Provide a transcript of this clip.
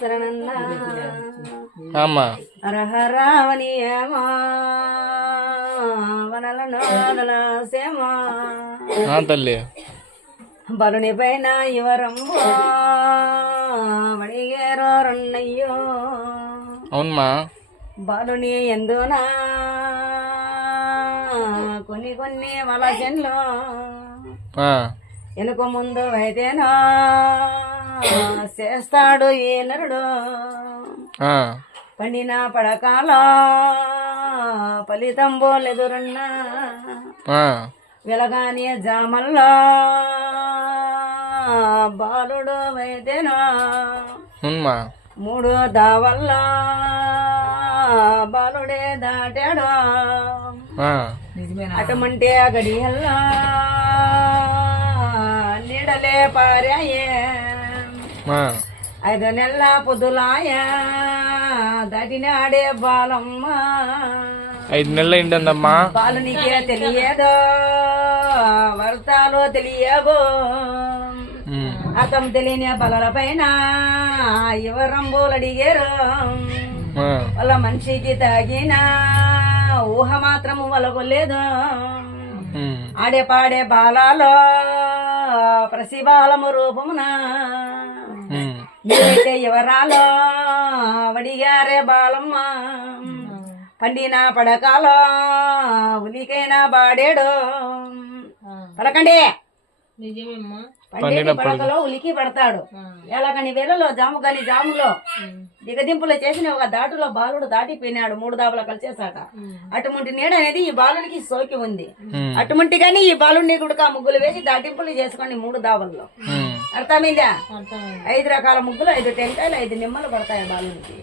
శరణన్నా అమ్మా హరహరావనియమా వనలను సేమా తల్లి బలుని పైన ఇవరంబో వడిగేరో రన్నయ్యో అవునమ్మా బాలుని ఎందునా కొన్ని కొన్ని వలసెన్లో వెనుక ముందు అయితేనా చేస్తాడు ఈ నరుడు పండిన పడకాల ఫలితం బోలెదురన్నా వెలగాని జామల్లా బాలుడు అయితేనా మూడు దావల్లా బాలుడే దాటాడు అటమంటే గడియల్లా నీడలే పారాయే 5 నెలల పొద్దులాయ దాటినాడే బాలమ్మ 5 నెలలు ఏంటమ్మా బాలునికే తెలియదో వర్తాలో తెలియబో అతం తెలియని బలల పైన ఎవరంబోలు అడిగారు వాళ్ళ మనిషికి తాగిన ఊహ మాత్రము వలగొలేదు ఆడే పాడే బాలలో ప్రసిబాలము రూపమున మీరైతే ఎవరాలో వడిగారే బాలమ్మ పండిన పడకాలో ఉలికైనా బాడేడు పలకండి పండేటి పడకలో ఉలికి పడతాడు ఎలాగని వేలలో జాము కాని జాములో దిగదింపులో చేసిన ఒక దాటులో బాలుడు దాటిపోయినాడు 3 దావులు కలిసేసాక అటువంటి నీడ అనేది ఈ బాలుడికి సోకి ఉంది అటువంటి గాని ఈ బాలుడిని కూడా ముగ్గులు వేసి దాటింపులు చేసుకొని 3 దావుల్లో అర్థమైందా 5 రకాల ముగ్గులు 5 టెంకాయలు 5 నిమ్మలు పడతాయి బాలుడికి